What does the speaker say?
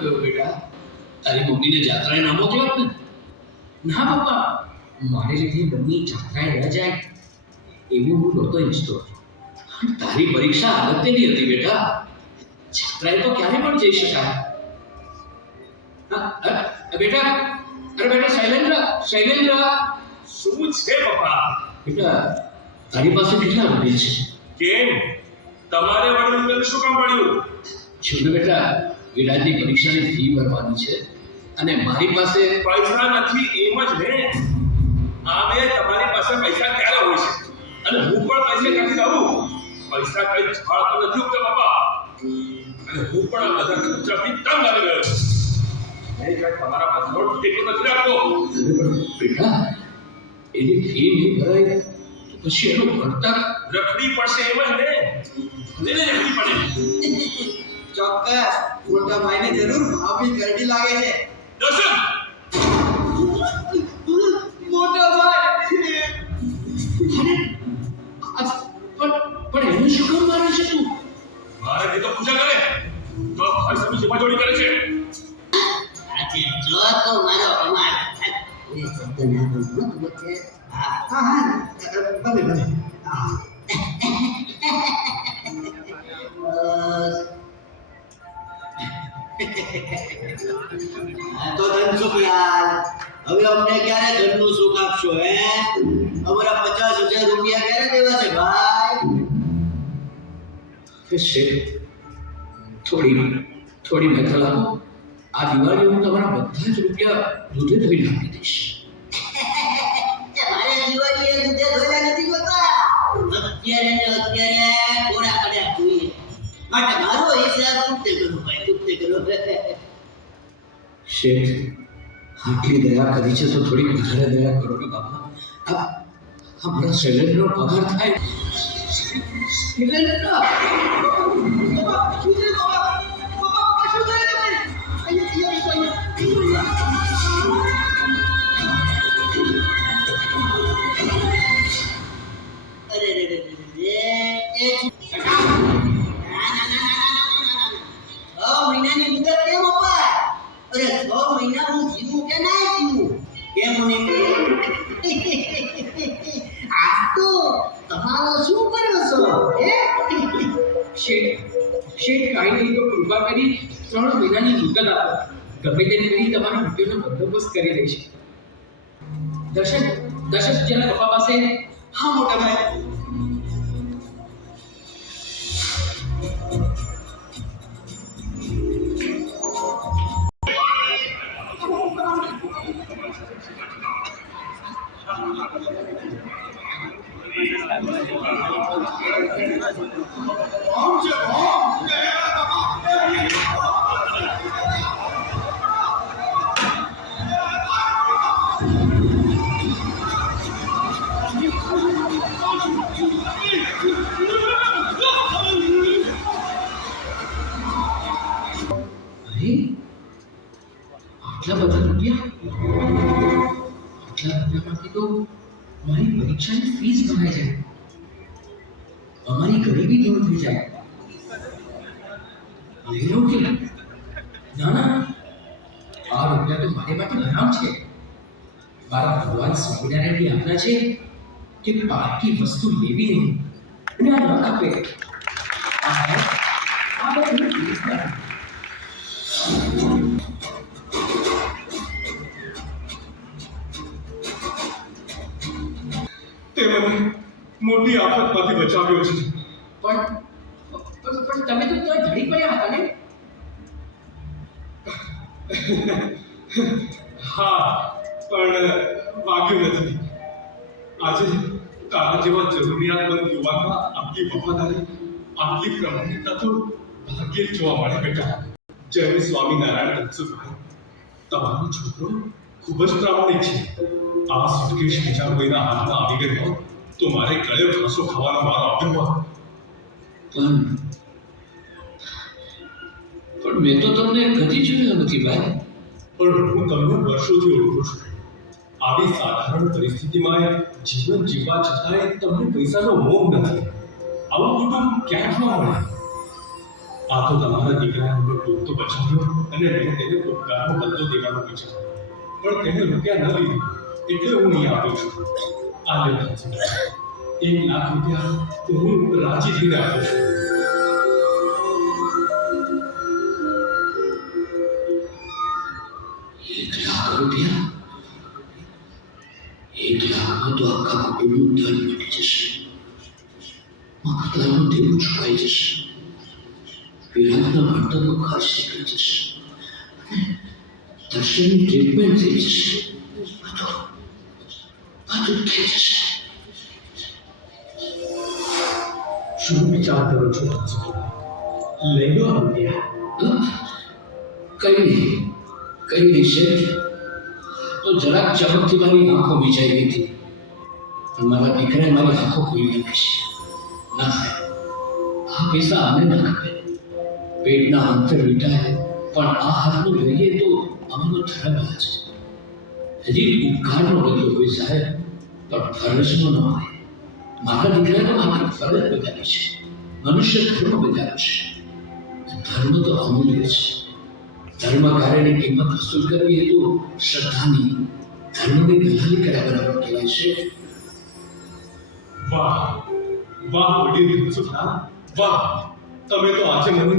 ગયો બેટા. તારી મમ્મીને જાત્રાએ ન મોકલ્યો ને? ના પપ્પા, મારે લીધે મમ્મી જાત્રાએ ન જાય એવું હું નહોતો ઈચ્છતો. તારી પરીક્ષા અગત્યની હતી બેટા. જાત્રાએ તો ક્યારે પણ જઈ શકાય. બેટા, અરે બેટા શૈલેન્દ્ર, શૈલેન્દ્ર. શું છે પપ્પા? બેટા, તારી પાસે કેટલા રૂપિયા છે? કેમ તમારે વડીલોને શું કામ પડ્યું? શું બેટા, વિરાજની પરીક્ષાની ફી ભરવાની છે અને મારી પાસે પૈસા નથી એમ જ ને. આમે તમારી પાસે પૈસા ક્યારે હોય છે અને હું પણ પૈસે નથી લાવું. પૈસા કઈ છાળ તો નથી ઉગતા પપ્પા. અને હું પણ આ બધા ખર્ચાથી તંગ આવી ગયો છું. નહીં કઈ તમારા બધો ટેકો નથી રાખતો. બેટા, એની ફી નહીં ભરાય તો પછી એનું ભણતર રખડી પડશે એમ જ ને. એને રખડી પડે. ચોક્કસ મોટા ભાઈને જરૂર ભાભી કરડી લાગે છે. દર્શન મોટા ભાઈ પણ એનું શું કામ મારે છે તું? મારે નહીં તો પૂજા કરે તો ભાઈ સમી જેવા જોડી કરે છે. આજે જો તો મારો અમાર એ શબ્દ ના બોલતો વચ્ચે હા ભલે ભલે હા તો ધનસુખલાલ, હવે અમને ક્યારે ઘરનું સુખ આપશો હે? અમારા 50,000 રૂપિયા ક્યારે દેવા છે ભાઈ? શેઠ, થોડી મહેનત આપો. આ દિવાળી હું તમારા બધા જ રૂપિયા દૂધે ધોઈ નાખી દઈશ. મારે દિવાળીએ દૂધે ધોયા નથી હોતા. અત્યારે ને અત્યારે કોરા પડ્યા જોઈએ. માટે મારો હિસાબ ચૂકતે કરો ભાઈ, ચૂકતે કરો. શેઠ, આટલી દયા કરી છે તો થોડી વધારે દયા કરો ને બાપા. આ મારા શૈલેન્દ્રનો પગાર થાય. શૈલેન્દ્ર! અરે રે રે રે એ ના મહિનાની મુદત કેમ અપાય? અરે 6 મહિના હું જીવું કે ના જીવું કેમ મને આ તો તમારો શું કરો છો હે? શેઠ, કાંઈ નહીં તો કૃપા કરી 3 મહિનાની મુદત આપો. ગમે તે કરી તમારા રૂપિયાનો બંદોબસ્ત કરી દઈશ. દર્શન જરા પપ્પા પાસે. હા મોટા ભાઈ આટલા બધા રૂપિયામાંથી તો મારી પરીક્ષાની ફીસ ભરાઈ જાય, અમારી ગરીબી દૂર થઈ જાય. લઈ લો કે ના, આ રૂપિયા તો મારે માટે હરામ છે. મારા ભગવાન સ્વામિનારાયણની આજ્ઞા છે કે બાકી વસ્તુ લેવી નહીં અને આ ન આપે. આ બધું ફીસ નથી. તે મને મોટી આફતમાંથી બચાવ્યો છે. પણ તમે તો ત્યાં ધડી પડ્યા હતા ને? હા, પણ વાગ્યું નથી. આજે તારા જેવા જરૂરિયાતમંદ યુવાનમાં આટલી વફાદારી, આટલી પ્રમાણિકતા તો ભાગ્યે જ જોવા મળે બેટા. જય સ્વામિનારાયણ ધનસુખભાઈ, તમારો છોકરો ખૂબ જ પ્રામાણિક છે. આ સુટકેશ બીજા કોઈના હાથમાં આવી ગઈ હોત તો મારે ગળે ફાંસો ખાવાનો વારો આવ્યો હોત. પણ મેં તો તમને કદી જોયા નથી ભાઈ. પણ હું તમને વર્ષોથી ઓળખું છું. આવી સાધારણ પરિસ્થિતિમાં જીવન જીવવા છતાંય તમને પૈસાનો મોહ નથી. આવું કુટુંબ ક્યાં જોવા મળે? આ તો તમારા દીકરાનો દુઃખ તો બચાવ્યો અને મેં તેને ઉપકારનો બદલો દેવાનો વિચાર્યો. પણ તેને રૂપિયા ન લીધા એટલે હું અહીં આવ્યો છું. આ લે ધનજી. 1 લાખ રૂપિયા તો હું રાજી થઈને આપું છું. ₹1,00,000? 1,00,000 તો આખા કુટુંબનું ધન બની જશે. મફતલાનું દેવું ચૂકાઈ જશે. વિરાટના ભણતરનો ખર્ચ નીકળી જશે. અને દર્શનની ટ્રીટમેન્ટ થઈ જશે. બધું થઈ જશે. શું વિચાર કરો છો ધનજી? લઈ લો આ રૂપિયા. કઈ નહીં શેઠ. તો જરાક ચમકથી મારી આંખો વિચાઈ ગઈ હતી. પણ મારા દીકરાએ મારી આંખો ખોલી નાખી છે. ના થાય. આ પૈસા આને ના ખપે. પેટના અંતર વીટાય પણ આ હાથનું લઈએ તો અમારો ધર્મ છે. હજી ઉપકારનો બદલો હોય સાહેબ, પણ ફરજનો ન હોય. મારા દીકરાને માત્ર ફરજ બજાવી છે. મનુષ્ય ધર્મ બજાવે છે. ધર્મ તો અમૂલ્ય છે. ધર્મ કાર્યની કિંમત વસૂલ કરવી એ તો શ્રદ્ધાની, ધર્મની દલાલી કર્યા બરાબર કહેવાય છે. વાહ વાહ વડીલ ધનસુખલાલ, વાહ! તમે તો આજે મને